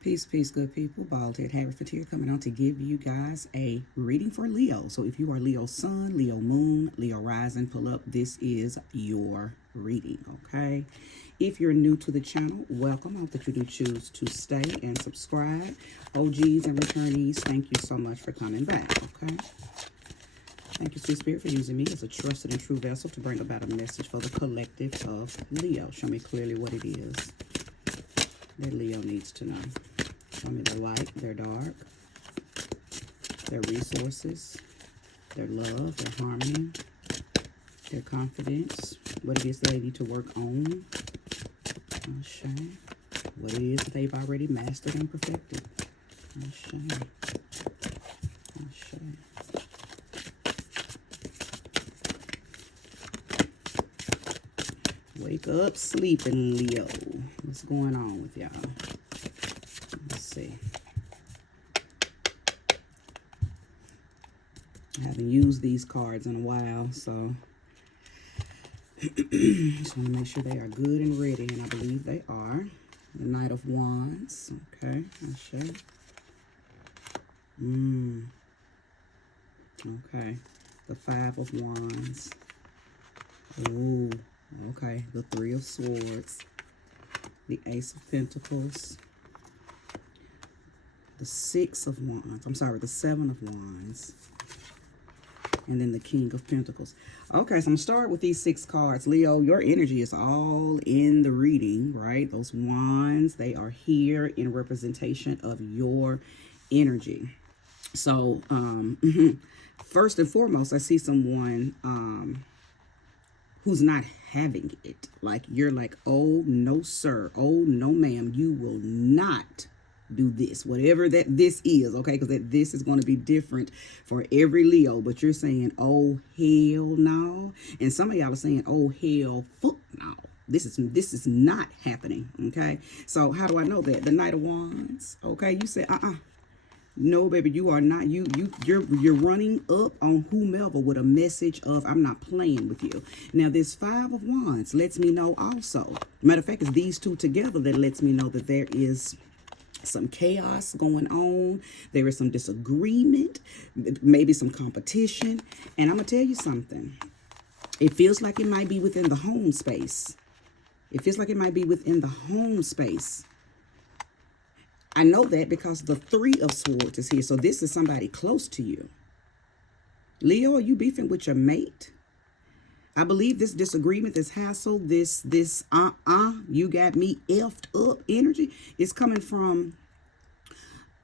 Peace, peace, good people. Bald Head Haverford here, coming on to give you guys a reading for Leo. So if you are Leo Sun, Leo Moon, Leo Rising, pull up. This is your reading, okay? If you're new to the channel, welcome. I hope that you do choose to stay and subscribe. OGs and returnees, thank you so much for coming back, okay? Thank you, Sweet Spirit, for using me as a trusted and true vessel to bring about a message for the collective of Leo. Show me clearly what it is that Leo needs to know. Show me their light, their dark, their resources, their love, their harmony, their confidence, what it is they need to work on. Show what it is that they've already mastered and perfected. Show. Wake up, sleeping Leo. What's going on with y'all? Let's see. I haven't used these cards in a while, so just want to make sure they are good and ready, and I believe they are. The Knight of Wands. Okay, I'll show. Okay, the Five of Wands. Oh, okay, the Three of Swords. The Ace of Pentacles. The Six of Wands. I'm sorry, the Seven of Wands. And then the King of Pentacles. Okay, so I'm going to start with these 6 cards. Leo, your energy is all in the reading, right? Those wands, they are here in representation of your energy. So, first and foremost, I see someone who's not having it. Like, you're like, oh, no, sir. Oh, no, ma'am. You will not do this, whatever that this is, okay? Because that this is going to be different for every Leo. But you're saying, oh, hell no. And some of y'all are saying, oh, hell fuck no. This is not happening, okay? So how do I know that? The Knight of Wands, okay? You say, no, baby, you are not. You're running up on whomever with a message of, I'm not playing with you. Now, this Five of Wands lets me know also. Matter of fact, it's these two together that lets me know that there is some chaos going on. There is some disagreement, maybe some competition. And I'm going to tell you something. It feels like it might be within the home space. It feels like it might be within the home space. I know that because the Three of Swords is here. So this is somebody close to you. Leo, are you beefing with your mate? I believe this disagreement, this hassle, this you got me effed up energy is coming from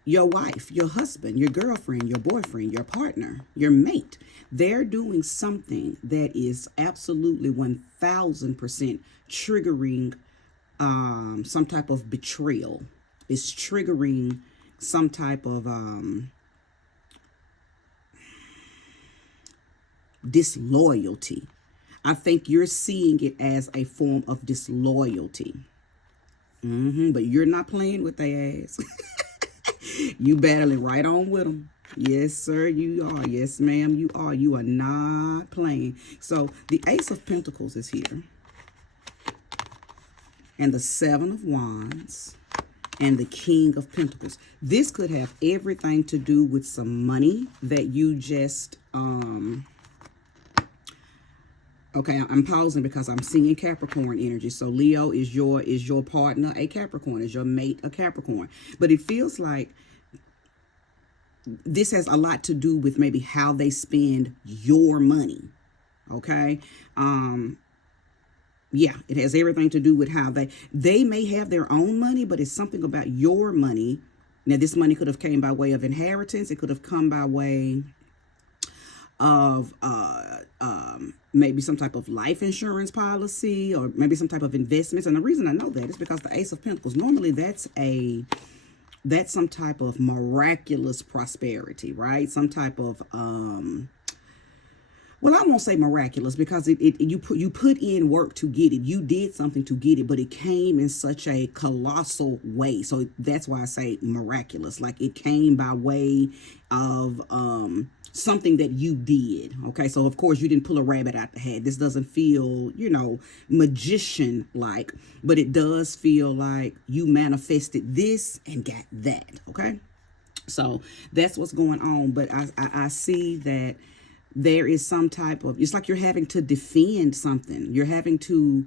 your wife, your husband, your girlfriend, your boyfriend, your partner, your mate. They're doing something that is absolutely 1000% triggering some type of betrayal. It's triggering some type of disloyalty. I think you're seeing it as a form of disloyalty. But you're not playing with their ass. You battling right on with them. Yes, sir, you are. Yes, ma'am, you are. You are not playing. So the Ace of Pentacles is here. And the Seven of Wands. And the King of Pentacles. This could have everything to do with some money that you just... Okay, I'm pausing because I'm seeing Capricorn energy. So Leo is your partner, a Capricorn, is your mate, a Capricorn. But it feels like this has a lot to do with maybe how they spend your money. Okay? Yeah, it has everything to do with how they may have their own money, but it's something about your money. Now, this money could have came by way of inheritance. It could have come by way of maybe some type of life insurance policy, or maybe some type of investments. And the reason I know that is because the Ace of Pentacles, normally that's some type of miraculous prosperity, right? Some type of well, I won't say miraculous because you put in work to get it. You did something to get it, but it came in such a colossal way. So that's why I say miraculous. Like, it came by way of something that you did. Okay, so of course you didn't pull a rabbit out the hat. This doesn't feel, magician like, but it does feel like you manifested this and got that. Okay, so that's what's going on. But I see that there is some type of, it's like you're having to defend something. You're having to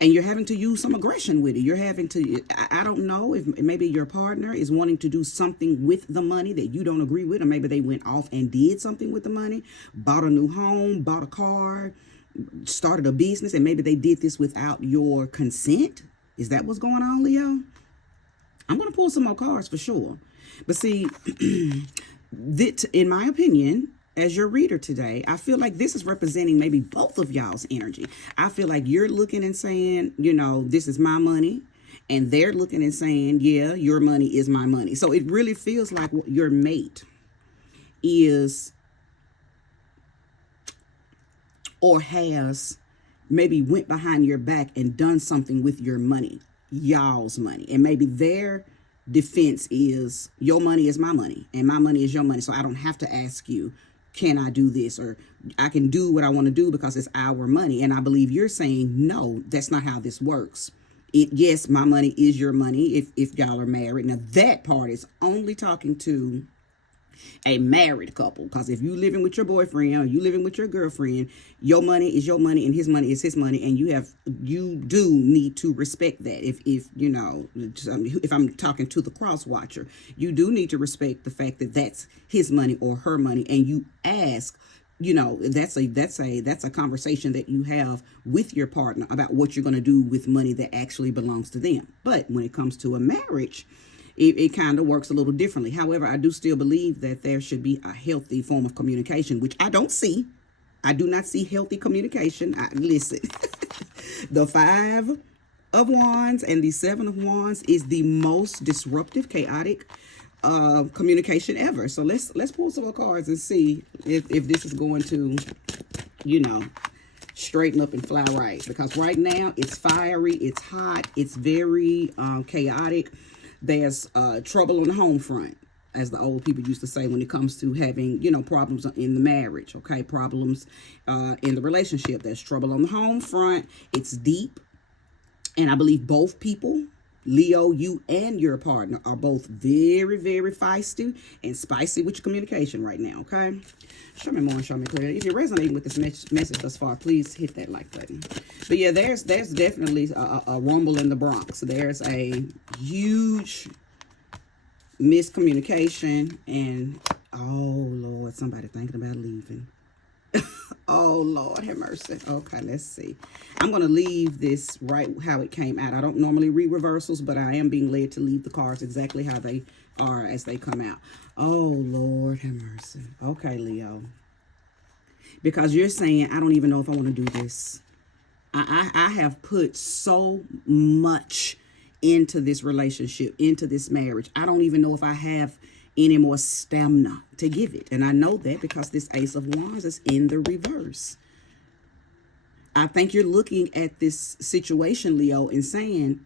use some aggression with it. You're having to, I don't know if maybe your partner is wanting to do something with the money that you don't agree with, or maybe they went off and did something with the money, bought a new home, bought a car, started a business, and maybe they did this without your consent. Is that what's going on, Leo? I'm going to pull some more cards for sure. But see, in my opinion, as your reader today, I feel like this is representing maybe both of y'all's energy. I feel like you're looking and saying, this is my money. And they're looking and saying, yeah, your money is my money. So it really feels like your mate is or has maybe went behind your back and done something with your money, y'all's money. And maybe their defense is, your money is my money and my money is your money. So I don't have to ask you, can I do this? Or I can do what I want to do because it's our money. And I believe you're saying, no, that's not how this works. Yes, my money is your money if y'all are married. Now that part is only talking to a married couple, because if you living with your boyfriend or you living with your girlfriend, your money is your money and his money is his money, and you do need to respect that. If I'm talking to the cross watcher, you do need to respect the fact that that's his money or her money, and you ask, that's a conversation that you have with your partner about what you're going to do with money that actually belongs to them. But when it comes to a marriage, it kind of works a little differently. However, I do still believe that there should be a healthy form of communication, which I don't see. I do not see healthy communication. Listen, the 5 of Wands and the 7 of Wands is the most disruptive, chaotic communication ever. So let's pull some more cards and see if this is going to, straighten up and fly right. Because right now it's fiery, it's hot, it's very chaotic. There's trouble on the home front, as the old people used to say, when it comes to having, problems in the marriage, okay? Problems in the relationship. There's trouble on the home front. It's deep. And I believe both people, Leo, you and your partner, are both very, very feisty and spicy with your communication right now, okay? Show me more and show me clearly. If you're resonating with this message thus far, please hit that like button. But yeah, there's definitely a rumble in the Bronx. There's a huge miscommunication, and oh Lord, somebody thinking about leaving. Oh Lord, have mercy. Okay, let's see. I'm going to leave this right how it came out. I don't normally read reversals, but I am being led to leave the cards exactly how they are as they come out. Oh Lord, have mercy. Okay, Leo. Because you're saying, I don't even know if I want to do this. I have put so much into this relationship, into this marriage. I don't even know if I have any more stamina to give it. And I know that because this Ace of Wands is in the reverse. I think you're looking at this situation, Leo, and saying,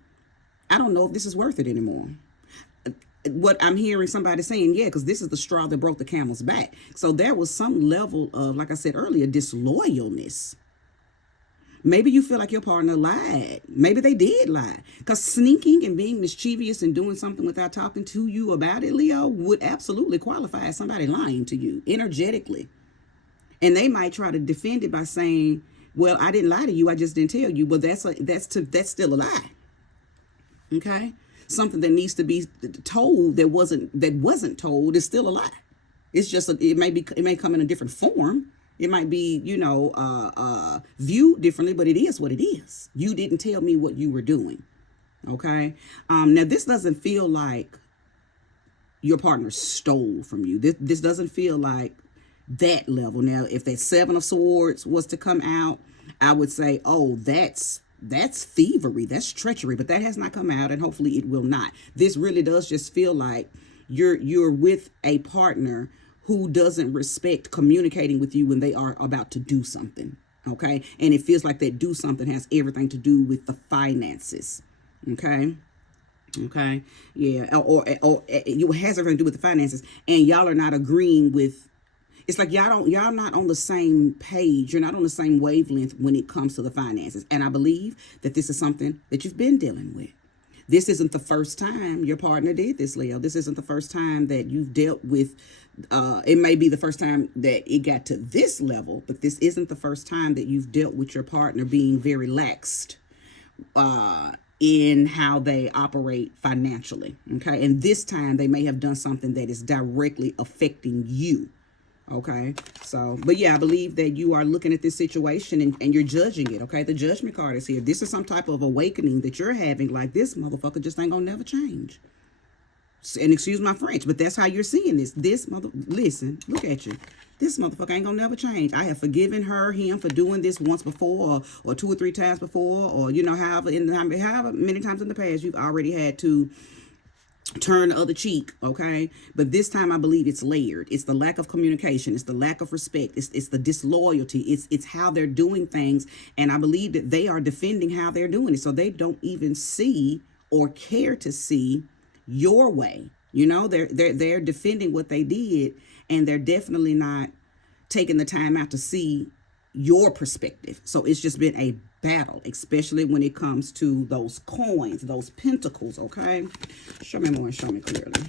I don't know if this is worth it anymore. What I'm hearing somebody saying, yeah, because this is the straw that broke the camel's back. So there was some level of, like I said earlier, disloyalness. Maybe you feel like your partner lied. Maybe they did lie. Because sneaking and being mischievous and doing something without talking to you about it, Leo, would absolutely qualify as somebody lying to you energetically. And they might try to defend it by saying, well, I didn't lie to you, I just didn't tell you. Well, that's still a lie. Okay? Something that needs to be told that wasn't told is still a lie. It's just it may come in a different form. It might be, viewed differently, but it is what it is. You didn't tell me what you were doing. Okay. Now this doesn't feel like your partner stole from you. This doesn't feel like that level. Now, if that 7 of Swords was to come out, I would say, oh, that's thievery, that's treachery, but that has not come out, and hopefully it will not. This really does just feel like you're with a partner who doesn't respect communicating with you when they are about to do something, okay? And it feels like that do something has everything to do with the finances, okay? Okay, yeah, or it has everything to do with the finances, and y'all are not agreeing with, it's like y'all not on the same page. You're not on the same wavelength when it comes to the finances. And I believe that this is something that you've been dealing with. This isn't the first time your partner did this, Leo. This isn't the first time that you've dealt with, it may be the first time that it got to this level, but this isn't the first time that you've dealt with your partner being very laxed in how they operate financially. Okay. And this time they may have done something that is directly affecting you. Okay. So, but yeah, I believe that you are looking at this situation and you're judging it. Okay. The judgment card is here. This is some type of awakening that you're having. Like, this motherfucker just ain't gonna never change. And excuse my French, but that's how you're seeing this. Listen, look at you. This motherfucker ain't gonna never change. I have forgiven him for doing this once before, or 2 or 3 times before, or however many times in the past you've already had to turn the other cheek. Okay, but this time I believe it's layered. It's the lack of communication. It's the lack of respect. It's the disloyalty. It's how they're doing things, and I believe that they are defending how they're doing it, so they don't even see or care to see your way. They're defending what they did, and they're definitely not taking the time out to see your perspective. So it's just been a battle, especially when it comes to those coins, those pentacles. Okay, show me more and show me clearly.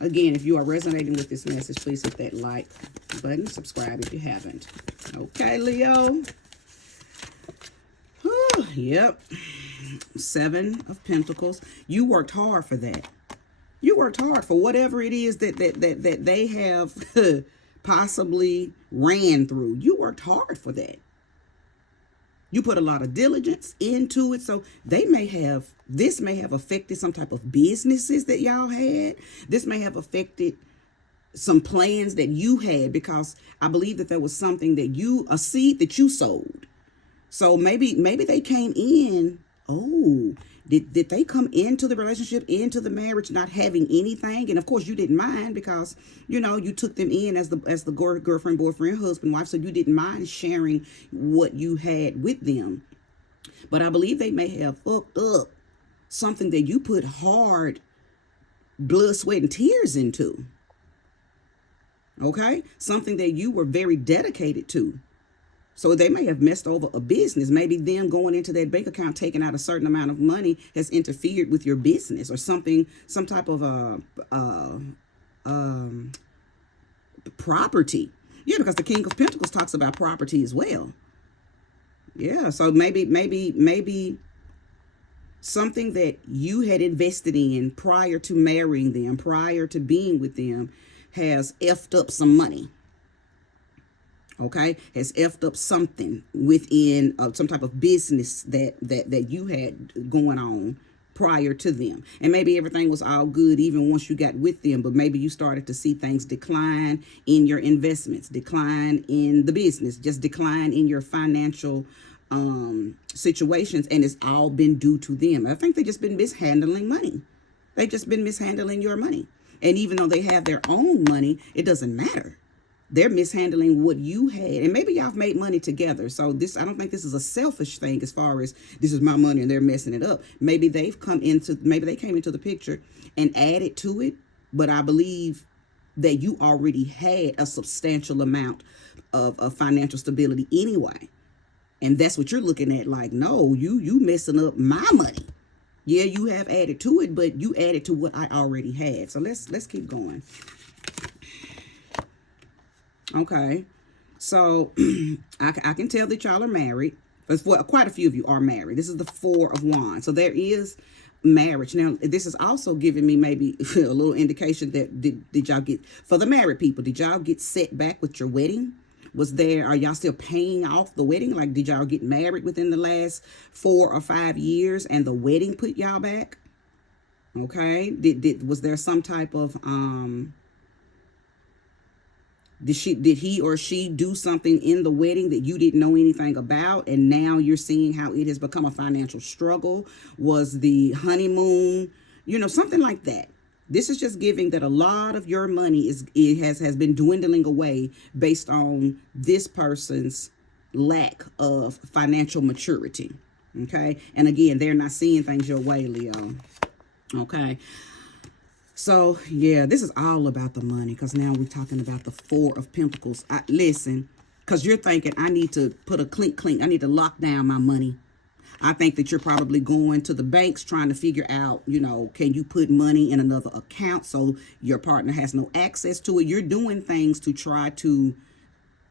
Again, if you are resonating with this message, please hit that like button, subscribe if you haven't. Okay, Leo. Whew, yep. 7 of Pentacles. You worked hard for that. You worked hard for whatever it is that they have possibly ran through. You worked hard for that. You put a lot of diligence into it. So this may have affected some type of businesses that y'all had. This may have affected some plans that you had, because I believe that there was something a seed that you sowed. So maybe they came in. Oh, did they come into the relationship, into the marriage, not having anything? And of course you didn't mind, because you took them in as the girlfriend, boyfriend, husband, wife. So you didn't mind sharing what you had with them. But I believe they may have fucked up something that you put hard blood, sweat, and tears into. Okay, something that you were very dedicated to. So they may have messed over a business. Maybe them going into that bank account, taking out a certain amount of money, has interfered with your business, or something, some type of property. Yeah, because the King of Pentacles talks about property as well. Yeah, so maybe something that you had invested in prior to marrying them, prior to being with them, has effed up some money. Okay, has effed up something within some type of business that you had going on prior to them. And maybe everything was all good even once you got with them, but maybe you started to see things decline in your investments, decline in the business, just decline in your financial situations, and it's all been due to them. I think they just been mishandling money. They've just been mishandling your money. And even though they have their own money, it doesn't matter. They're mishandling what you had. And maybe y'all have made money together. So I don't think this is a selfish thing as far as this is my money and they're messing it up. Maybe they came into the picture and added to it. But I believe that you already had a substantial amount of financial stability anyway. And that's what you're looking at, like, no, you messing up my money. Yeah, you have added to it, but you added to what I already had. So let's keep going. Okay, so I can tell that y'all are married. Quite a few of you are married. This is the 4 of Wands. So there is marriage. Now, this is also giving me maybe a little indication that did y'all get, for the married people, did y'all get set back with your wedding? Are y'all still paying off the wedding? Like, did y'all get married within the last 4 or 5 years and the wedding put y'all back? Okay, was there some type of Did he or she do something in the wedding that you didn't know anything about, and now you're seeing how it has become a financial struggle? Was the honeymoon, something like that? This is just giving that a lot of your money has been dwindling away based on this person's lack of financial maturity. Okay, and again, they're not seeing things your way, Leo. Okay. So yeah, this is all about the money because now we're talking about the Four of Pentacles. Listen, because you're thinking I need to put a clink clink. I need to lock down my money. I think that you're probably going to the banks trying to figure out, can you put money in another account so your partner has no access to it. You're doing things to try to,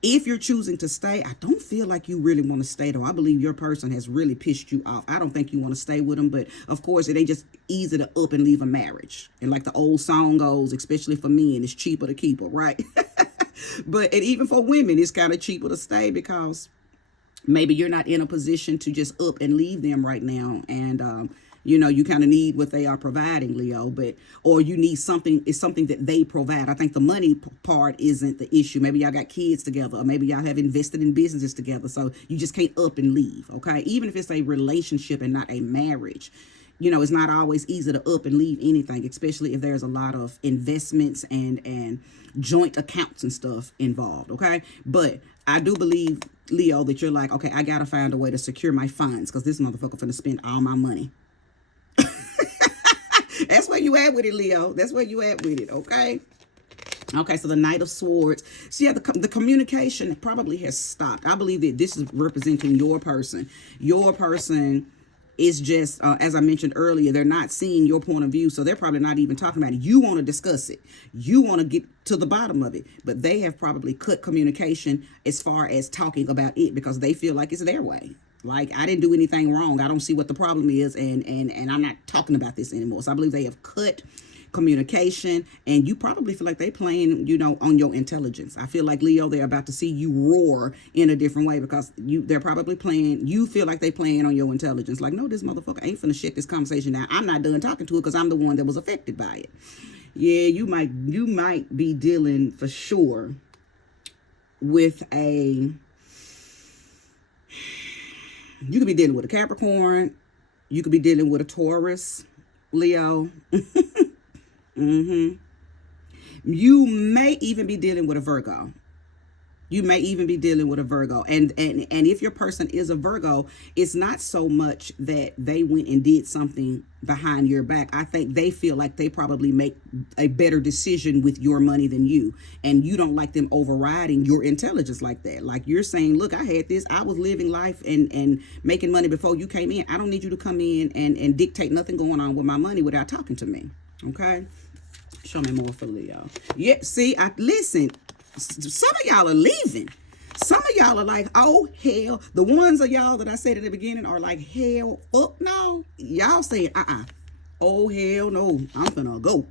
if you're choosing to stay, I don't feel like you really want to stay though. I believe your person has really pissed you off. I don't think you want to stay with them, but of course it ain't just easy to up and leave a marriage. And like the old song goes, especially for men, it's cheaper to keep her, right? And even for women, it's kind of cheaper to stay because maybe you're not in a position to just up and leave them right now. And, you kind of need what they are providing, Leo, or you need something, it's something that they provide. I think the money part isn't the issue. Maybe y'all got kids together, or maybe y'all have invested in businesses together. So you just can't up and leave. Okay. Even if it's a relationship and not a marriage, it's not always easy to up and leave anything, especially if there's a lot of investments and joint accounts and stuff involved. Okay. But I do believe, Leo, that you're like, okay, I got to find a way to secure my funds because this motherfucker finna spend all my money. That's where you at with it, Leo. That's where you at with it, okay? Okay, so the Knight of Swords. So yeah, the communication probably has stopped. I believe that this is representing your person. Your person is just, as I mentioned earlier, they're not seeing your point of view, so they're probably not even talking about it. You want to discuss it. You want to get to the bottom of it, but they have probably cut communication as far as talking about it because they feel like it's their way. Like, I didn't do anything wrong. I don't see what the problem is, and I'm not talking about this anymore. So I believe they have cut communication, and you probably feel like they playing, on your intelligence. I feel like, Leo, they're about to see you roar in a different way because they're probably playing, you feel like they playing on your intelligence. Like, no, this motherfucker ain't finna shut this conversation down. I'm not done talking to it because I'm the one that was affected by it. Yeah, you might be dealing for sure with you could be dealing with a Capricorn. You could be dealing with a Taurus, Leo. You may even be dealing with a Virgo. You may even be dealing with a Virgo. And if your person is a Virgo, it's not so much that they went and did something behind your back. I think they feel like they probably make a better decision with your money than you. And you don't like them overriding your intelligence like that. Like you're saying, look, I had this. I was living life and making money before you came in. I don't need you to come in and dictate nothing going on with my money without talking to me. Okay? Show me more for Leo. Yeah, see, listen. Some of y'all are leaving. Some of y'all are like, oh, hell. The ones of y'all that I said at the beginning are like, hell, fuck no. Y'all saying, oh, hell no. I'm gonna go.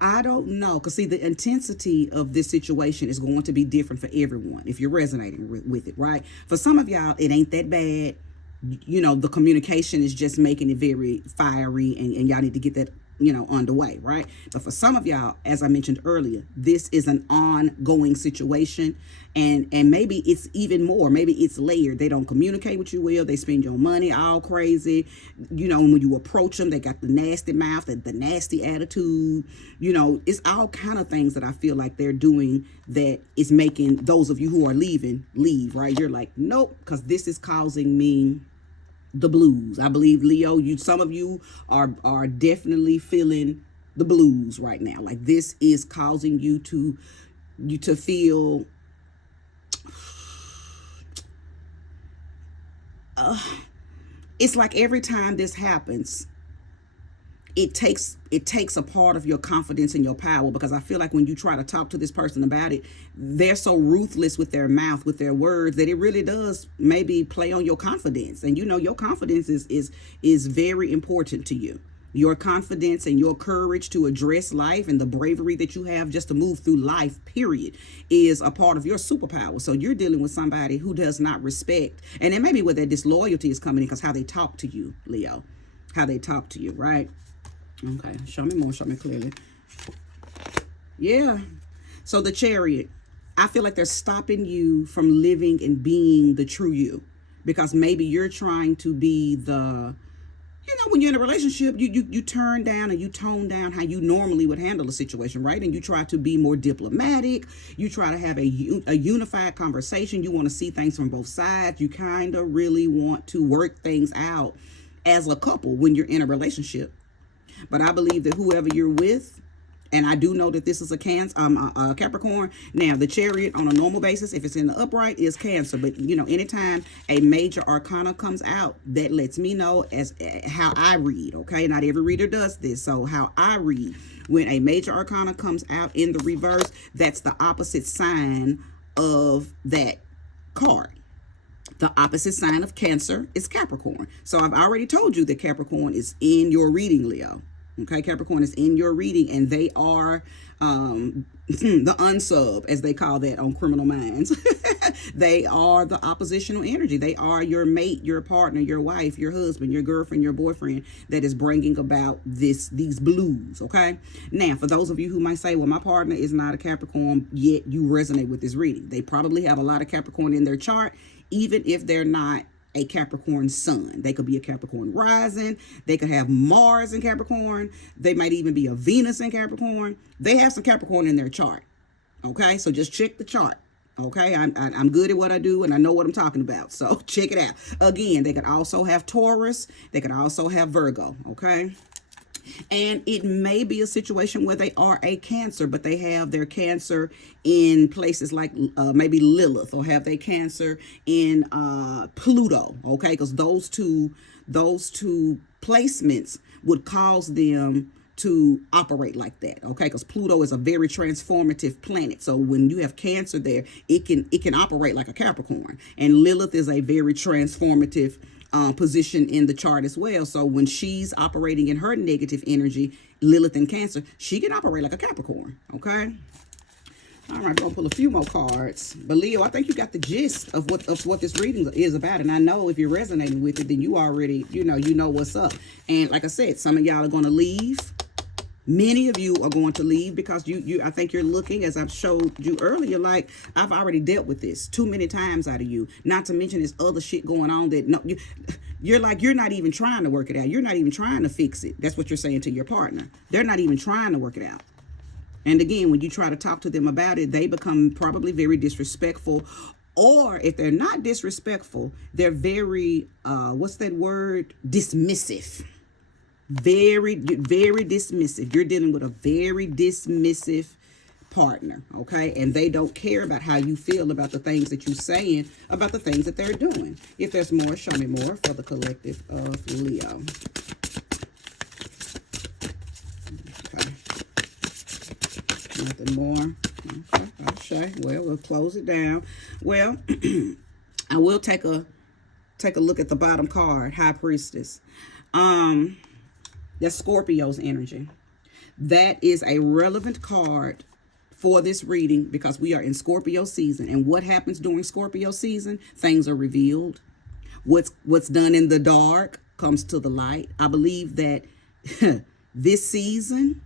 I don't know. Because, see, the intensity of this situation is going to be different for everyone if you're resonating with it, right? For some of y'all, it ain't that bad. The communication is just making it very fiery, and y'all need to get that underway, right? But for some of y'all, as I mentioned earlier, this is an ongoing situation, and maybe it's even more. Maybe it's layered. They don't communicate with you well. They spend your money all crazy. When you approach them, they got the nasty mouth, the nasty attitude. It's all kind of things that I feel like they're doing that is making those of you who are leaving leave, right? You're like, nope, because this is causing me the blues. I believe, Leo, some of you are definitely feeling the blues right now. Like this is causing you to feel it's like every time this happens, it takes a part of your confidence and your power, because I feel like when you try to talk to this person about it, they're so ruthless with their mouth, with their words, that it really does maybe play on your confidence. And your confidence is very important to you. Your confidence and your courage to address life and the bravery that you have just to move through life, period, is a part of your superpower. So you're dealing with somebody who does not respect, and it may be where their disloyalty is coming in, because how they talk to you, Leo, how they talk to you, right? Okay, show me more, show me clearly. Yeah. So the Chariot, I feel like they're stopping you from living and being the true you, because maybe you're trying to be when you're in a relationship, you turn down and you tone down how you normally would handle a situation, right? And you try to be more diplomatic. You try to have a unified conversation. You want to see things from both sides. You kind of really want to work things out as a couple when you're in a relationship. But I believe that whoever you're with, and I do know that this is a Capricorn. Now, the Chariot on a normal basis, if it's in the upright, is Cancer. But, you know, anytime a major arcana comes out, that lets me know as how I read, okay? Not every reader does this. So how I read, when a major arcana comes out in the reverse, that's the opposite sign of that card. The opposite sign of Cancer is Capricorn. So I've already told you that Capricorn is in your reading, Leo. Okay, Capricorn is in your reading, and they are the unsub, as they call that on Criminal Minds. They are the oppositional energy. They are your mate, your partner, your wife, your husband, your girlfriend, your boyfriend that is bringing about these blues, okay? Now, for those of you who might say, well, my partner is not a Capricorn, yet you resonate with this reading. They probably have a lot of Capricorn in their chart, even if they're not a Capricorn sun. They could be a Capricorn rising. They could have Mars in Capricorn. They might even be a Venus in Capricorn. They have some Capricorn in their chart. Okay, so just check the chart. Okay, I'm good at what I do, and I know what I'm talking about. So check it out. Again, they could also have Taurus. They could also have Virgo. Okay. And it may be a situation where they are a Cancer, but they have their Cancer in places like maybe Lilith, or have their Cancer in Pluto, okay? Because those two placements would cause them to operate like that, okay? Because Pluto is a very transformative planet. So when you have Cancer there, it can operate like a Capricorn. And Lilith is a very transformative position in the chart as well. So when she's operating in her negative energy, Lilith in Cancer, she can operate like a Capricorn, okay? All right, I'm going to pull a few more cards. But Leo, I think you got the gist of what this reading is about. And I know if you're resonating with it, then you already, you know what's up. And like I said, some of y'all are going to leave. Many of you are going to leave because I think you're looking, as I've showed you earlier, like I've already dealt with this too many times out of you. Not to mention this other shit going on that you're not even trying to work it out. You're not even trying to fix it. That's what you're saying to your partner. They're not even trying to work it out. And again, when you try to talk to them about it, they become probably very disrespectful. Or if they're not disrespectful, they're very, what's that word? Dismissive. Very, very dismissive. You're dealing with a very dismissive partner, okay? And they don't care about how you feel about the things that you're saying, about the things that they're doing. If there's more, show me more for the collective of Leo. Okay. Nothing more. Okay. Well, we'll close it down. Well, I will take a look at the bottom card, High Priestess. That's Scorpio's energy. That is a relevant card for this reading because we are in Scorpio season. And what happens during Scorpio season? Things are revealed. What's done in the dark comes to the light. I believe that this season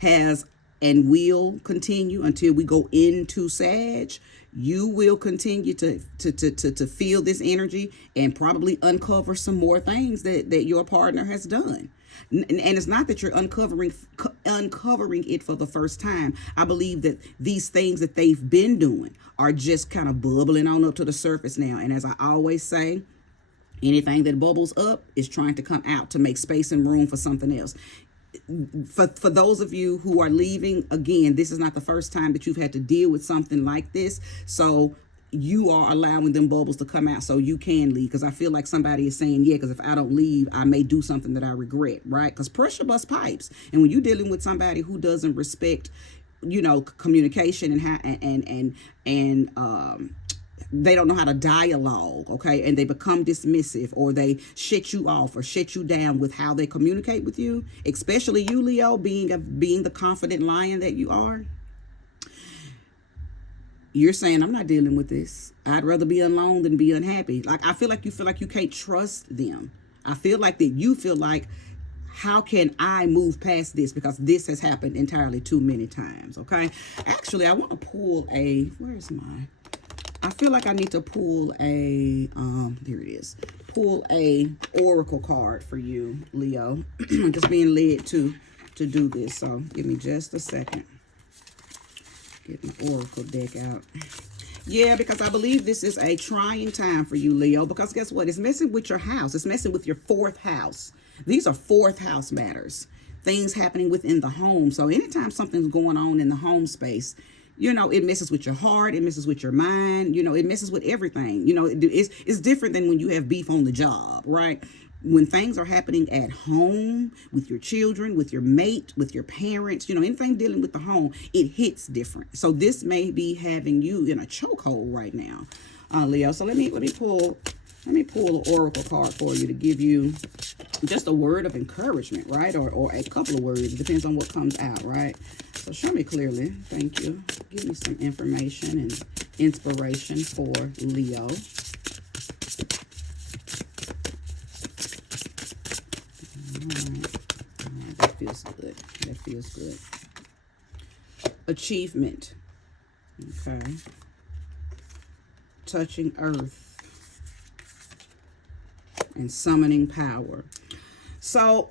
has and will continue until we go into Sag. You will continue to feel this energy and probably uncover some more things that your partner has done. And it's not that you're uncovering it for the first time. I believe that these things that they've been doing are just kind of bubbling on up to the surface now. And as I always say, anything that bubbles up is trying to come out to make space and room for something else. For those of you who are leaving, again, this is not the first time that you've had to deal with something like this. So you are allowing them bubbles to come out so you can leave. Because I feel like somebody is saying, yeah, because if I don't leave, I may do something that I regret, right? Because pressure busts pipes. And when you're dealing with somebody who doesn't respect, communication and how they don't know how to dialogue, okay? And they become dismissive, or they shit you off or shit you down with how they communicate with you, especially you, Leo, being the confident lion that you are. You're saying, I'm not dealing with this. I'd rather be alone than be unhappy. Like, I feel like you can't trust them. I feel like that you feel like, how can I move past this? Because this has happened entirely too many times, okay? Actually, I want to pull I feel like I need to pull a, there it is. Pull a oracle card for you, Leo. Just being led to do this. So give me just a second. Get my oracle deck out. Yeah, because I believe this is a trying time for you, Leo. Because guess what? It's messing with your house. It's messing with your fourth house. These are fourth house matters. things happening within the home. So anytime something's going on in the home space, it messes with your heart, it messes with your mind, it messes with everything. It's different than when you have beef on the job, right? When things are happening at home with your children, with your mate, with your parents, anything dealing with the home, it hits different. So this may be having you in a chokehold right now, Leo. So let me pull an oracle card for you to give you just a word of encouragement, right? Or a couple of words. It depends on what comes out, right? So show me clearly. Thank you. Give me some information and inspiration for Leo. That feels good. That feels good. Achievement. Okay. Touching earth. And summoning power. So,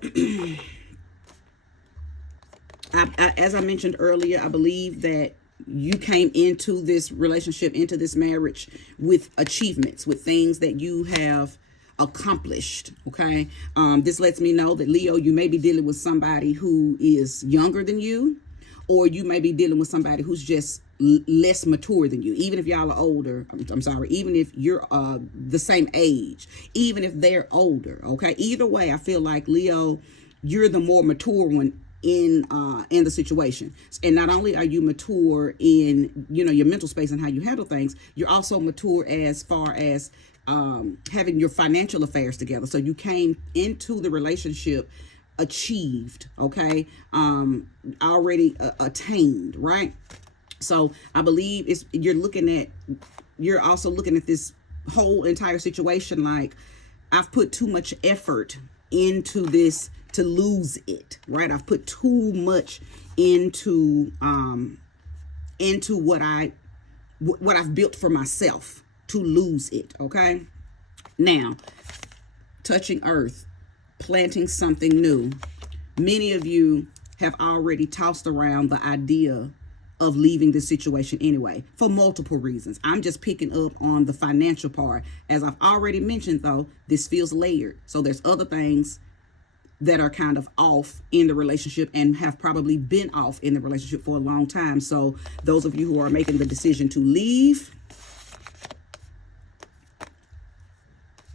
as I mentioned earlier, I believe that you came into this relationship, into this marriage with achievements, with things that you have accomplished. Okay. This lets me know that, Leo, you may be dealing with somebody who is younger than you, or you may be dealing with somebody who's just less mature than you. Even if y'all are older, I'm sorry, even if you're the same age, even if they're older. Okay. Either way, I feel like, Leo, you're the more mature one in the situation. And not only are you mature in your mental space and how you handle things, you're also mature as far as having your financial affairs together. So you came into the relationship achieved, okay, already attained, right? So I believe you're also looking at this whole entire situation like, I've put too much effort into this to lose it, right? I've put too much into what I've built for myself to lose it, okay? Now, touching earth, planting something new. Many of you have already tossed around the idea of leaving this situation anyway, for multiple reasons. I'm just picking up on the financial part. As I've already mentioned, though, this feels layered. So there's other things that are kind of off in the relationship and have probably been off in the relationship for a long time. So those of you who are making the decision to leave,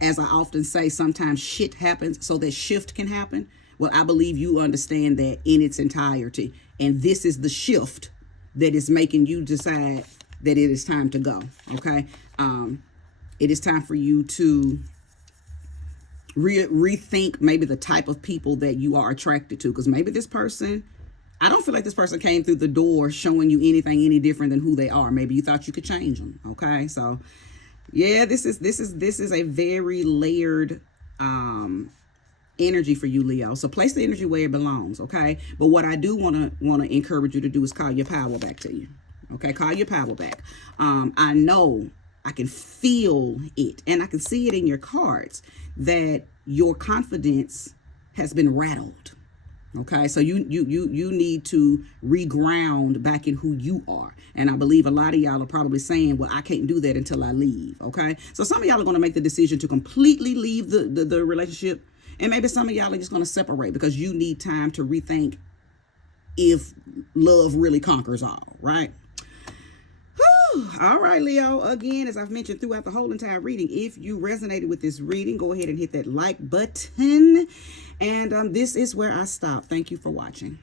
as I often say, sometimes shit happens so that shift can happen. Well, I believe you understand that in its entirety. And this is the shift that is making you decide that it is time to go. Okay. It is time for you to rethink maybe the type of people that you are attracted to. Because maybe this person, I don't feel like this person came through the door showing you anything any different than who they are. Maybe you thought you could change them. Okay. So yeah, this is a very layered energy for you, Leo. So place the energy where it belongs, okay? But what I do want to encourage you to do is call your power back to you. Okay, call your power back. I know, I can feel it, and I can see it in your cards that your confidence has been rattled. Okay, so you need to reground back in who you are. And I believe a lot of y'all are probably saying, well, I can't do that until I leave. Okay, so some of y'all are going to make the decision to completely leave the relationship. And maybe some of y'all are just going to separate because you need time to rethink if love really conquers all, right? Whew. All right, Leo. Again, as I've mentioned throughout the whole entire reading, if you resonated with this reading, go ahead and hit that like button. And this is where I stop. Thank you for watching.